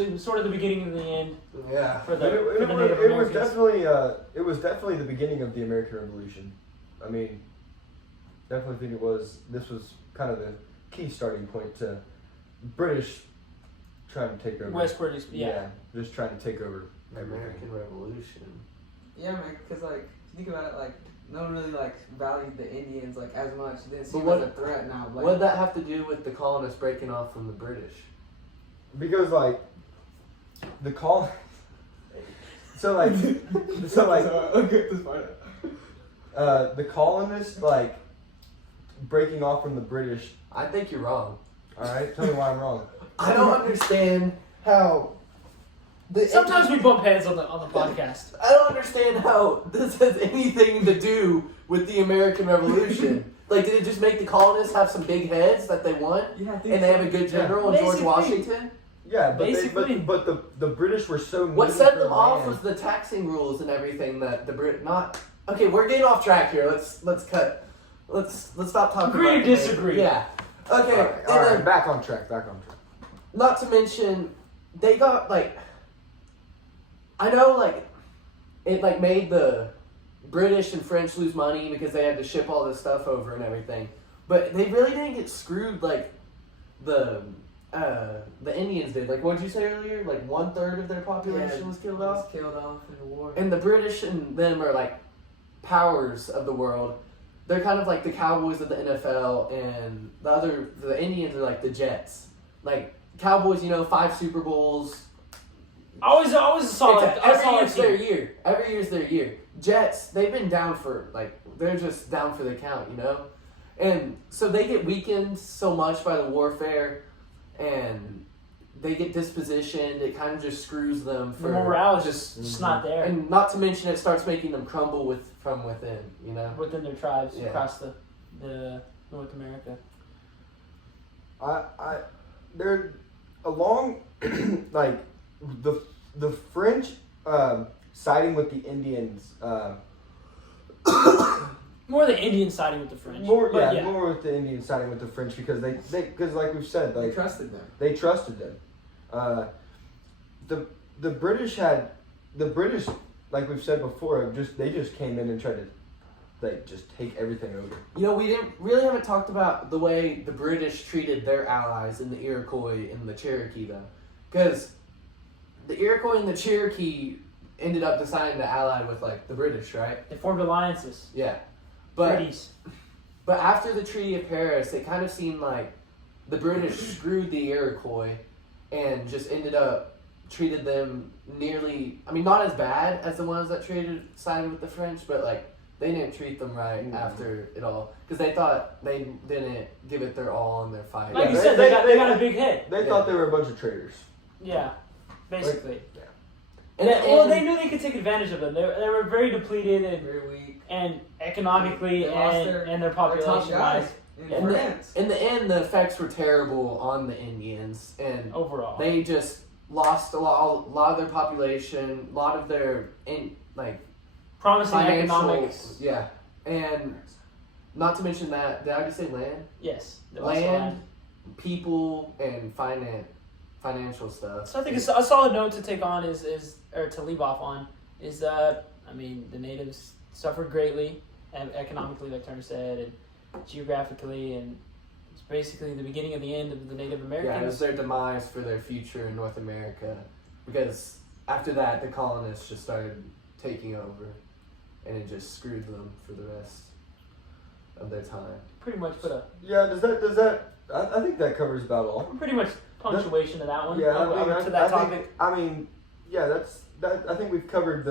It was sort of the beginning and the end. Yeah. For the Native Americans. It was definitely the beginning of the American Revolution. I mean, definitely think it was. This was kind of the key starting point to British trying to take over. West British, yeah. Just trying to take over everything. American Revolution. Yeah, man, because, like, think about it, like, no one really, like, valued the Indians, like, as much. They didn't see But them what- as a threat now. Like, What did that have to do with the colonists breaking off from the British? Because like the call. okay, this part. The colonists like breaking off from the British. I think you're wrong. All right, tell me why I'm wrong. I don't understand how. Sometimes we bump heads on the podcast. I don't understand how this has anything to do with the American Revolution. Like, did it just make the colonists have some big heads that they want? Yeah, I think And they have a good general in George Basically. Washington? Yeah, Basically. but the British were so. What needy set for them off land. was the taxing rules and everything that the Okay, we're getting off track here. Let's stop talking. Agree about or disagree. Yeah. Okay. All and right, then, back on track. not to mention, they got like. I know, like, it like made the British and French lose money because they had to ship all this stuff over and everything, but they really didn't get screwed like the Indians did. Like, what did you say earlier? Like 1/3 of their population was killed off. Was killed off in the war. And the British and them are like powers of the world. They're kind of like the Cowboys of the NFL, and the Indians are like the Jets. Like Cowboys, 5 Super Bowls. Always a solid. Every year's their year. Every year's their year. Jets, they've been down for they're just down for the count, and so they get weakened so much by the warfare, and they get dispositioned. It kind of just screws them. The morale is just not there. And not to mention, it starts making them crumble from within, Within their tribes Yeah. across the North America. They're along like the French siding with the Indians. More the Indian siding with the French. More But with the Indians siding with the French because because like we've said, They like trusted them. they trusted them. The British like we've said before, they just came in and tried to just take everything over. We haven't talked about the way the British treated their allies in the Iroquois and the Cherokee, though. Because the Iroquois and the Cherokee ended up deciding to ally with, the British, right? They formed alliances. Yeah. But Treaties. But after the Treaty of Paris, it kind of seemed like the British screwed the Iroquois and just ended up treated them not as bad as the ones that sided with the French, but, they didn't treat them right after it all because they thought they didn't give it their all in their fight. Like you said, they got a big head. They thought they were a bunch of traitors. Yeah, basically. And they knew they could take advantage of them. They were very depleted and Very weak. and economically They lost and their top population guys wise in France. in the end, the effects were terrible on the Indians, and overall. they just lost a lot of their population, a lot of their Promising financial, economics. yeah, and not to mention that, did I just say land? Yes. Land, people, and financial stuff. So I think a solid note to take on is to leave off on is that the natives suffered greatly, economically, like Turner said, and geographically, and it's basically the beginning of the end of the Native Americans. Yeah, it was their demise for their future in North America, because after that, the colonists just started taking over, and it just screwed them for the rest of their time. Pretty much put a Yeah, does that? I think that covers about all. pretty much punctuation to that one. Yeah, to that topic. I think we've covered the